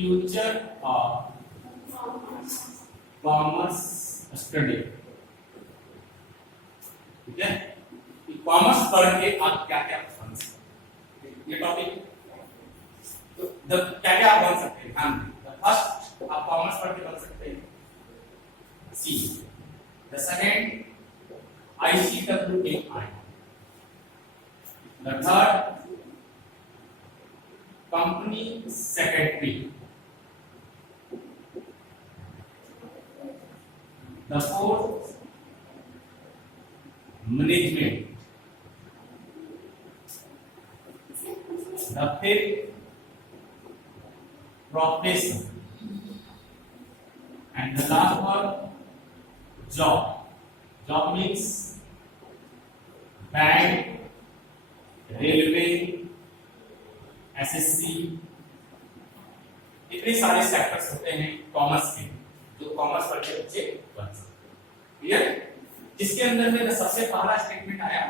Future of commerce study. ठीक है, commerce पढ़ के आप क्या क्या बन सकते हैं, ये टॉपिक तो क्या क्या आप बन सकते हैं। ध्यान दें, फर्स्ट आप कॉमर्स पढ़ के बन सकते हैं C, the second ICWAI, the third company secretary, the fourth management, the fifth profession, and the last one job. Job means bank, railway, SSC, इतने सारे सेक्टर्स होते हैं कॉमर्स के जो कॉमर्स पढ़े बच्चे बन सकते हैं। क्लियर? जिसके अंदर में सबसे पहला स्टेटमेंट आया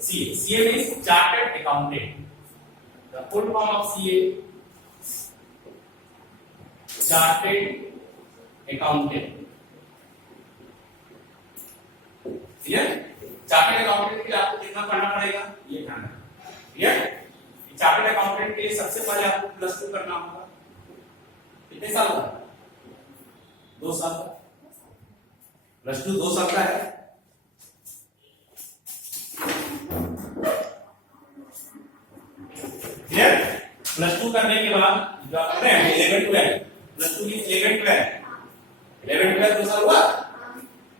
CA. CA means chartered accountant. The full form of CA chartered accountant. Clear? Chartered accountant के लिए आपको कितना पढ़ना पड़ेगा ये ध्यान रखना। क्लियर? चार्टर्ड अकाउंटेंट के लिए सबसे पहले आपको +2 करना होगा। कितने साल का? 2 साल का। +2 2 साल का है। क्लियर? +2 करने के बाद जो आप 11 12 +2 की 11 12 2 साल हुआ।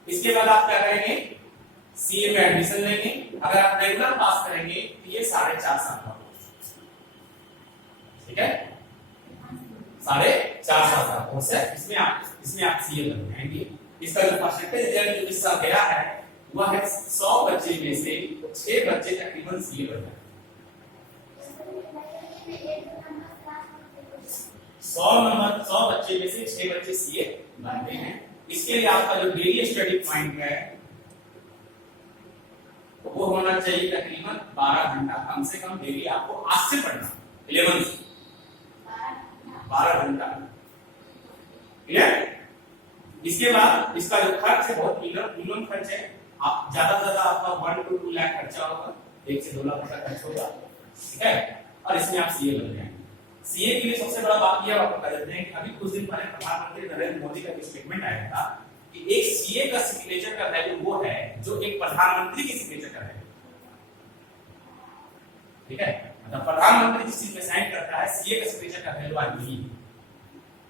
इसके बाद आप क्या करेंगे, सीए में एडमिशन लेंगे। अगर आप रेगुलर पास करेंगे तो ये 4.5 साल का होगा। ठीक है, 4.5 साल का कोर्स है। इसमें आप सीए बन जाएंगे। इसका जो परसेंटेज रिजल्ट जो इस साल गया है वह है 100 बच्चे में से 6 बच्चे तकरीबन सीए बन गए। 100 बच्चे में से 6 बच्चे सीए बनते हैं। इसके लिए आपका जो डेली स्टडी पॉइंट है वो होना चाहिए तकरीबन 12 घंटा कम से कम डेली आपको आज से पढ़ना। 11 से 12 घंटा। क्लियर? इसके बाद इसका जो खर्च है बहुत मिनिमम खर्च है। आप ज्यादा से ज्यादा आपका 1 to 2 लाख खर्चा होगा, 1 से 2 लाख का खर्च होगा। ठीक है, और इसमें आप सीए बन जाएंगे। सीए के लिए सबसे बड़ा बात यह आपको बता देते हैं कि अभी कुछ दिन पहले प्रधानमंत्री नरेंद्र मोदी का स्टेटमेंट आया था कि एक सीए का सिग्नेचर का वैल्यू वो है जो एक प्रधानमंत्री की सिग्नेचर का वैल्यू। ठीक है, मतलब प्रधानमंत्री जिस चीज में साइन करता है सीए का सिग्नेचर का वैल्यू आज नहीं।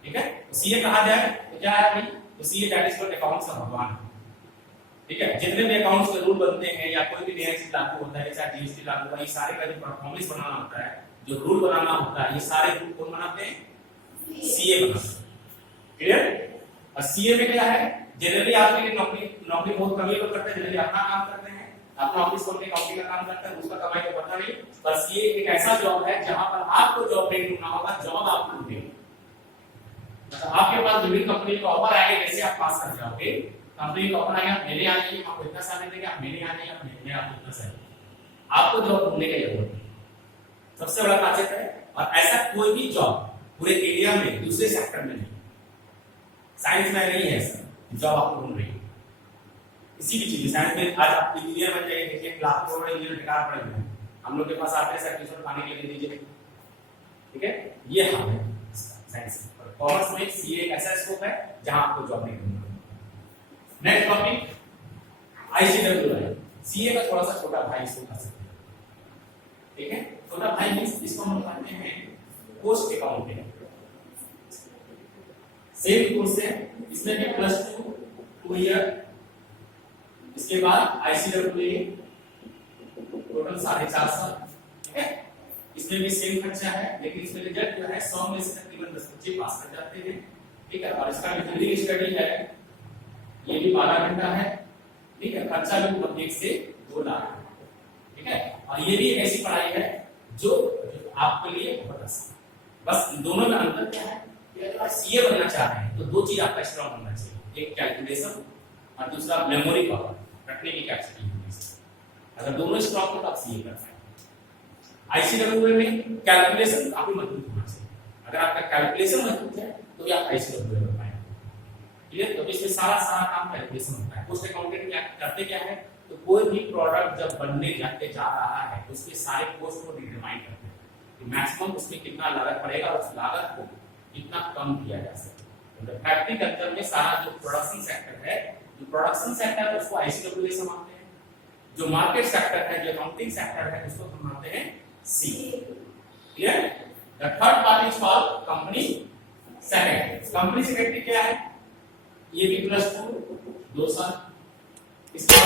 ठीक है, तो सीए कहा जाए तो क्या है भाई, तो CA that is what accounts का भगवान। ठीक है, जितने भी अकाउंट्स के रूल बनते हैं या कोई भी नया चीज लागू होता है, चाहे जीएसटी लागू हुआ, ये सारे का जो परफॉर्मेंस बनाना होता है, जो रूल बनाना होता है, ये सारे रूल कौन बनाते हैं? सीए बनाते हैं। क्लियर? और सीए में क्या है, जनरली आपके लिए नौकरी बहुत कम ही लोग करते हैं। जनरली अपना काम करते हैं, अपना ऑफिस खोल के कंपनी का काम करते हैं, उसका कमाई तो पता नहीं। पर सीए एक ऐसा जॉब है जहां पर आपको जॉब नहीं ढूंढना होगा, जॉब आपको ढूंढेगी। मतलब आपके पास विभिन्न कंपनी का ऑफर आएगा, जैसे आप पास कर जाओगे, कंपनी का ऑफर आएगा, मेरे आ जाइए, आपको इतना सैलरी देंगे, आप मेरे आ जाइए, आप मेरे आपको इतना सैलरी, आपको जॉब ढूंढने की जरूरत नहीं। सबसे बड़ा खासियत है। और ऐसा कोई भी जॉब पूरे एरिया में दूसरे सेक्टर में नहीं, साइंस में नहीं है ऐसा जॉब आपको ढूंढ रही है। इसी की चीज साइंस में आज आप इंजीनियर बन जाइए, देखिए लाख करोड़ इंजीनियर बेकार पड़े हुए हैं। हम लोग के पास आते हैं सर्टिफिकेट पाने के लिए दीजिए। ठीक है, ये हाल है साइंस। कॉमर्स में सीए एक ऐसा स्कोप है जहां आपको जॉब नहीं ढूंढना। Next topic आईसीडब्ल्यूआई। सीए का थोड़ा सा छोटा भाई इसको कह सकते हैं। ठीक है, छोटा भाई मींस इसको हम कहते हैं पोस्ट अकाउंटिंग। सेम कोर्स है, इसमें भी +2 2 ईयर। इसके बाद आईसीडब्ल्यूए टोटल 4.5 साल। ठीक है, इसमें भी सेम खर्चा है, लेकिन इसमें रिजल्ट जो है 100 में से तकरीबन 10 बच्चे पास कर जाते हैं। ठीक है, और इसका भी फील्डिंग स्टडी है, ये भी 12 घंटा है। ठीक है, खर्चा भी 1 से 2 लाख। ठीक है, और ये भी एक ऐसी पढ़ाई है जो आपके लिए बहुत आसान है। बस दोनों में अंतर क्या है कि अगर आप सीए बनना चाह रहे हैं तो 2 चीज आपका स्ट्रांग होना चाहिए, एक कैलकुलेशन और दूसरा मेमोरी पावर, रखने की कैपेसिटी। अगर दोनों स्ट्रांग हो तो आप सीए कर पाएंगे। आईसीडब्ल्यूए में कैलकुलेशन काफी मजबूत होना चाहिए। अगर आपका कैलकुलेशन मजबूत है तो भी आप आईसीडब्ल्यू बन पाएंगे। क्लियर? तो इसमें सारा काम कैलकुलेशन होता है। पोस्ट अकाउंटेंट क्या करते क्या है, तो कोई भी प्रोडक्ट जब बनने जाके जा रहा है तो उसके सारे कॉस्ट को डिटरमाइन करते हैं कि मैक्सिमम उसमें कितना लागत पड़ेगा, उस लागत को कितना कम किया जा सके। तो फैक्ट्री के अंदर में सारा जो प्रोडक्शन सेक्टर है, जो प्रोडक्शन सेक्टर है उसको आईसीडब्ल्यू से मानते हैं, जो मार्केट सेक्टर है, जो अकाउंटिंग सेक्टर है उसको हम मानते हैं C. Clear? The third part is called company secretary. Company secretary क्या है, ये भी +2 2 साल। इसका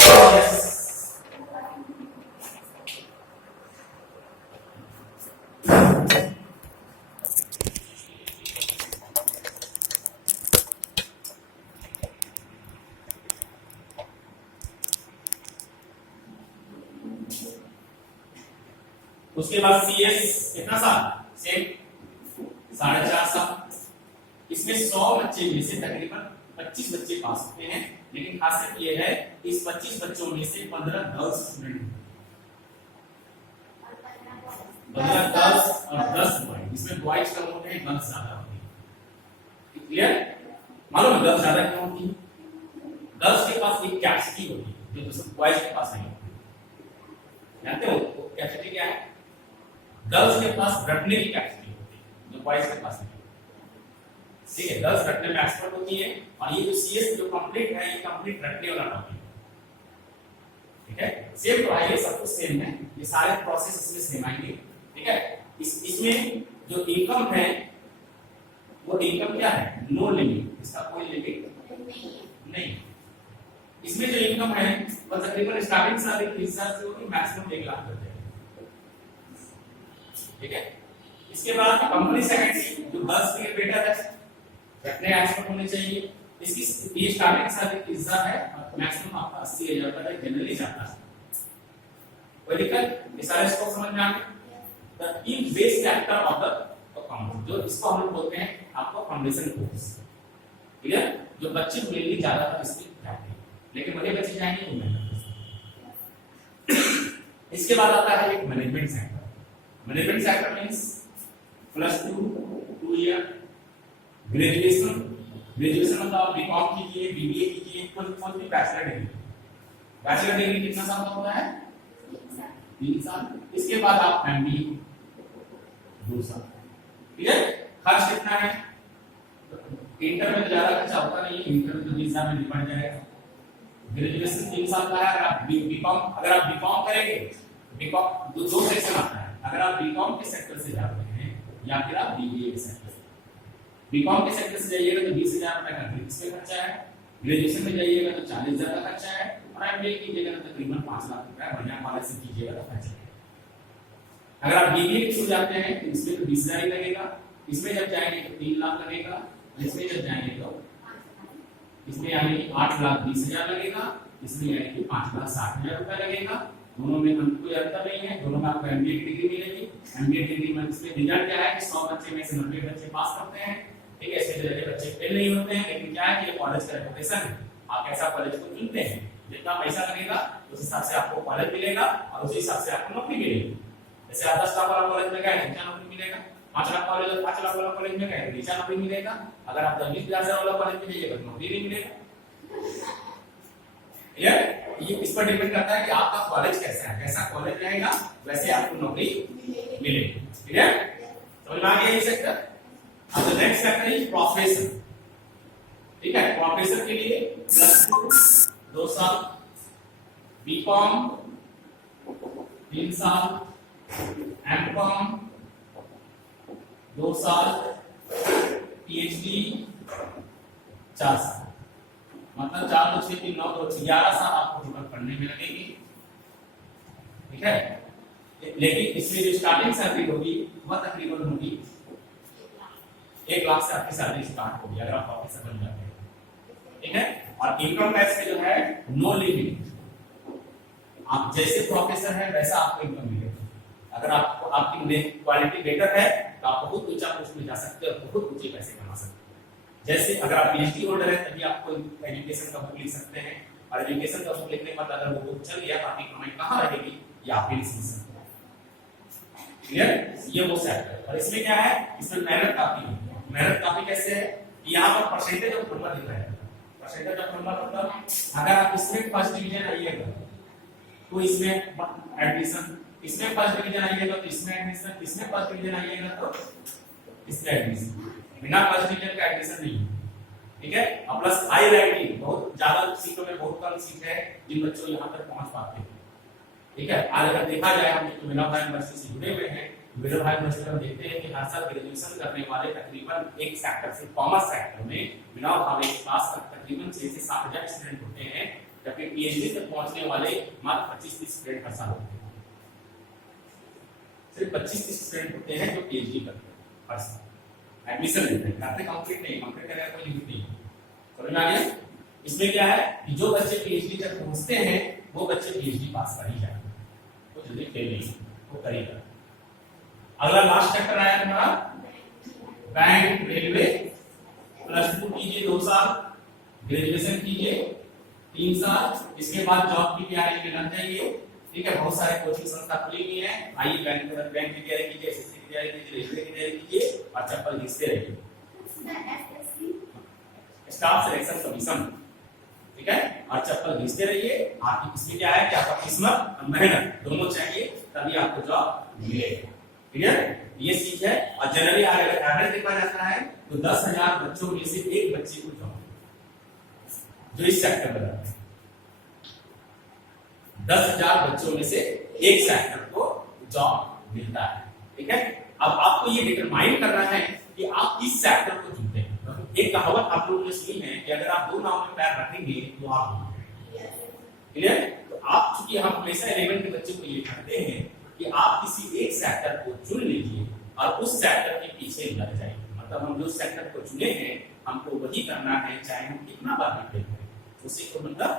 उसके बाद सीएस कितना साल, सेम 4.5 साल। इसमें 100 बच्चे में से तकरीबन 25 बच्चे पास होते हैं, लेकिन खासियत ये है इस 25 बच्चों में से 15 गर्ल्स स्टूडेंट, 15 गर्ल्स और 10 बॉयज। इसमें बॉयज कम होते हैं, गर्ल्स ज्यादा होती है। क्लियर? मालूम है गर्ल्स ज्यादा क्यों होती है? गर्ल्स के पास एक कैपेसिटी होती है जो बॉयज के पास नहीं होती। जानते हो कैपेसिटी क्या है? गर्ल्स के पास रटने की कैपेसिटी होती है जो बॉयज के पास नहीं होती। ठीक है, गर्ल्स रटने में एक्सपर्ट होती है, और ये जो सीएस जो कंप्लीट है ये कंप्लीट रटने वाला टॉपिक है। ठीक है, सेम तो आइए सब कुछ सेम है, ये सारे प्रोसेस इसमें सेम आएंगे। ठीक है, इसमें जो इनकम है वो इनकम क्या है, नो लिमिट, इसका कोई लिमिट नहीं। इसमें जो इनकम है वो तकरीबन स्टार्टिंग सैलरी 30,000 से होगी, मैक्सिमम 1 लाख तक है। ठीक है, इसके बाद कंपनी सेक्रेटरी जो गर्ल्स के लिए बेटर है, रखने एक्सपर्ट होने चाहिए। इसकी ये स्टार्टिंग सैलरी 30,000 है और मैक्सिमम आपका 80,000 तक जनरली जाता है। कोई दिक्कत? ये सारे इसको समझ में आ गए। The in base factor of the account, जो इसको हम लोग बोलते हैं आपको फाउंडेशन कोर्स। क्लियर? जो बच्चे मेनली ज्यादा पर इसमें जाते हैं, लेकिन बड़े बच्चे जाएंगे वो नहीं। इसके बाद आता है एक management sector. Management sector means +2 2 year graduation. Graduation मतलब आप बीकॉम कीजिए, बीबीए कीजिए, कोई भी बैचलर डिग्री। बैचलर डिग्री कितना साल का होता है? 3 साल। इसके बाद आप एमबीए 2 साल। क्लियर? खर्च कितना है? इंटर में ज्यादा खर्चा होता नहीं है, इंटर में तो 20,000 में निपट जाएगा। ग्रेजुएशन 3 साल का है। अगर आप बीकॉम करेंगे, बीकॉम दो सेक्शन आता है। अगर आप बीकॉम के सेक्टर से जाते हैं या फिर आप बीबीए के सेक्टर से, बीकॉम के सेक्टर से जाइएगा तो 20,000 रुपए का ग्रेजुएशन पे खर्चा है, ग्रेजुएशन में जाइएगा तो 40,000 का खर्चा है, और एमबीए कीजिएगा तो तकरीबन 5 लाख रुपए बढ़िया कॉलेज से कीजिएगा तो खर्चा है। अगर आप बीबीए के थ्रू जाते हैं तो इसमें तो 20,000 ही लगेगा, इसमें जब जाएंगे तो 3 लाख लगेगा, इसमें जब जाएंगे तो इसमें यानी 8,20,000 लगेगा, इसमें यानी 5,60,000 रुपए लगेगा। दोनों में कोई अंतर नहीं है, दोनों में आपको एमबीए की डिग्री मिलेगी। एमबीए डिग्री में इसमें रिजल्ट क्या है कि 100 बच्चे में से 90 बच्चे पास करते हैं। ठीक है, इसमें जो बच्चे फेल नहीं होते हैं, लेकिन क्या है कि ये कॉलेज का रेपुटेशन है। आप ऐसा कॉलेज को चुनते हैं, जितना पैसा लगेगा उस हिसाब से आपको कॉलेज मिलेगा और उसी हिसाब से आपको नौकरी मिलेगी। जैसे आप 10 लाख वाला कॉलेज में गए तो अच्छा नौकरी मिलेगा, 5 लाख वाले 5 लाख वाला कॉलेज में गए तो अच्छा नौकरी मिलेगा। अगर आप 20,000 वाला कॉलेज में जाइएगा तो नौकरी नहीं मिलेगा। ये इस पर डिपेंड करता है कि आपका कॉलेज कैसा है, कैसा कॉलेज रहेगा वैसे आपको नौकरी मिलेगी। क्लियर? समझ में आ गया ये सेक्टर? अब the next sector is professor. ठीक है, प्रोफेसर के लिए +2 2 साल, बीकॉम 3 साल, एमकॉम 2 साल, पीएचडी 4 साल। मतलब 4 2 6 3 9 2 11 साल आपको टोटल पढ़ने में लगेगी। ठीक है, लेकिन इसमें जो स्टार्टिंग सैलरी होगी वह तकरीबन होगी 1 लाख से आपकी सैलरी स्टार्ट होगी अगर आप ऑफिसर बन जाते हैं। ठीक है, और इनकम टैक्स में जो है नो लिमिट। आप जैसे प्रोफेसर है वैसा आपको इनकम मिलेगा। अगर आपको आपकी क्वालिटी बेटर है तो आप बहुत ऊंचा पोस्ट में जा सकते हैं और बहुत ऊंचे पैसे कमा सकते हैं। जैसे अगर आप पीएचडी होल्डर है तभी आपको एजुकेशन का बुक लिख सकते हैं, और एजुकेशन का बुक लिखने के बाद अगर वो बुक चल गया तो आपकी कमाई कहाँ रहेगी ये आप भी समझ सकते हैं। क्लियर? ये वो सेक्टर। और इसमें क्या है, इसमें मेरिट कॉपी है। मेरिट कॉपी कैसे है, यहाँ पर परसेंटेज ऑफ नंबर दिख रहा है। परसेंटेज ऑफ नंबर मतलब अगर आप इसमें फर्स्ट डिवीजन आइएगा तो इसमें एडमिशन, इसमें फर्स्ट डिवीजन आइएगा तो इसमें एडमिशन, इसमें फर्स्ट डिवीजन आइएगा तो इसमें एडमिशन। बिना फर्स्ट डिवीजन का एडमिशन नहीं, ठीक है? और प्लस हाई रैंकिंग, बहुत ज्यादा सीटों में बहुत कम सीट है जिन बच्चों यहाँ तक पहुंच पाते हैं, ठीक है? आज अगर देखा जाए, हम तो विनोबा यूनिवर्सिटी से जुड़े हुए हैं, विनोबा यूनिवर्सिटी में देखते हैं कि हर साल ग्रेजुएशन करने वाले तकरीबन एक सेक्टर से, कॉमर्स सेक्टर में विनोबा कॉलेज के पास तकरीबन 6 से 7,000 स्टूडेंट होते हैं, जबकि पीएचडी तक पहुंचने वाले मात्र 25-30 स्टूडेंट हर साल होते हैं। सिर्फ 25-30 स्टूडेंट होते हैं जो पीएचडी करते हैं हर साल, एडमिशन लेते हैं, करते कंप्लीट नहीं, कंप्लीट करने का कोई लिमिट नहीं। समझ में आ गया? इसमें क्या है कि जो बच्चे पीएचडी तक पहुंचते हैं वो बच्चे पीएचडी पास कर ही जाते हैं, वो जल्दी फेल नहीं, वो करेगा। अगला लास्ट चैप्टर आया हमारा बैंक रेलवे। +2 कीजिए 2 साल, ग्रेजुएशन कीजिए 3 साल, इसके बाद जॉब की तैयारी में लग जाइए, ठीक है? बहुत सारे कोचिंग संस्था खुली हुई है, आइए बैंक की तैयारी कीजिए, एसएससी की तैयारी कीजिए, रेलवे की तैयारी कीजिए और चप्पल घिसते रहिए। स्टाफ सिलेक्शन कमीशन, ठीक है? और चप्पल घिसते रहिए। आपकी इसमें क्या है कि आपका किस्मत और मेहनत दोनों चाहिए, तभी आपको जॉब मिलेगा। क्लियर? ये चीज है। और जनरली अगर एवरेज देखा जाता है तो 10,000 बच्चों में से एक बच्चे को जॉब जो इस सेक्टर में रहते हैं, 10,000 बच्चों में से एक सेक्टर को जॉब मिलता है, ठीक है? अब आपको ये डिटरमाइन करना है कि आप किस सेक्टर को चुनते हैं। एक कहावत आप लोगों ने सुनी है कि अगर आप 2 नाव में पैर रखेंगे तो आप, क्लियर? तो आप, चूंकि हम हमेशा 11 के बच्चे को ये कहते हैं कि आप किसी एक सेक्टर को चुन लीजिए और उस सेक्टर के पीछे लग जाइए। मतलब हम जो सेक्टर को चुने हैं हमको वही करना है, चाहे हम कितना बार भी फेल करें, उसी को मतलब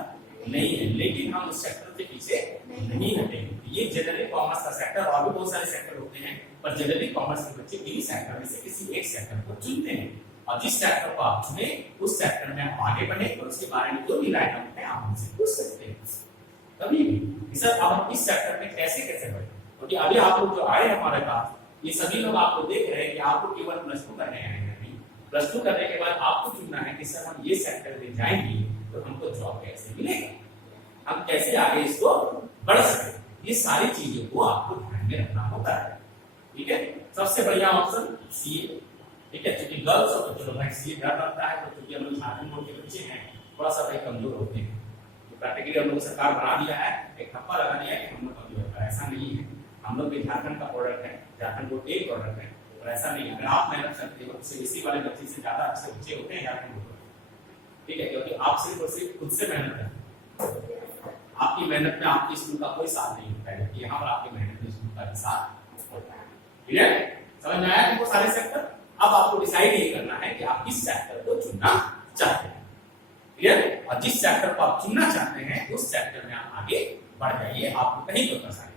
नहीं है, लेकिन हम उस सेक्टर के पीछे नहीं हटेंगे। ये जनरली कॉमर्स का सेक्टर, और भी बहुत सारे सेक्टर होते हैं, पर जनरली कॉमर्स के बच्चे इन्हीं सेक्टर में से किसी एक सेक्टर को चुनते हैं और जिस सेक्टर को आप चुने उस सेक्टर में आप आगे बढ़े और उसके बारे में जो भी राइट है आप हमसे पूछ सकते हैं कभी भी। सर अब हम इस सेक्टर में कैसे बढ़े, क्योंकि अभी आप लोग जो आए हमारे पास, ये सभी लोग आपको देख रहे हैं कि आपको केवल +2 करने आए हैं। +2 करने के बाद आपको चुनना है कि सर हम ये सेक्टर में जाएंगे तो हमको जॉब कैसे मिलेगा, हम कैसे आगे इसको बढ़ सकते। ये सारी चीजों को आपको ध्यान में रखना होता है, ठीक है? सबसे बढ़िया ऑप्शन सीए, ठीक है? क्योंकि गर्ल्स और जो भाई सीए डर लगता है, तो क्योंकि हम लोग झारखंड बोर्ड के बच्चे हैं, थोड़ा सा भाई कमजोर होते हैं, तो कैटेगरी हम लोग सरकार बना दिया है, एक ठप्पा लगा दिया है कि हम लोग कमजोर है। ऐसा नहीं है, हम लोग भी झारखंड का प्रोडक्ट है, झारखंड बोर्ड एक प्रोडक्ट है, और ऐसा नहीं है। अगर आप मेहनत करते हो तो इसी वाले बच्चे से ज्यादा अच्छे बच्चे होते हैं झारखंड बोर्ड, ठीक है? क्योंकि आप सिर्फ और सिर्फ खुद से मेहनत करते हैं, आपकी मेहनत में आपकी स्कूल का कोई साथ नहीं होता है, जबकि यहाँ पर आपकी मेहनत में स्कूल का भी साथ होता है। क्लियर? समझ में आया तुमको सारे सेक्टर? अब आपको डिसाइड ये करना है कि आप किस सेक्टर को चुनना चाहते हैं, क्लियर? और जिस सेक्टर को आप चुनना चाहते हैं उस सेक्टर में आप आगे बढ़ जाइए, आपको कहीं कोई परेशानी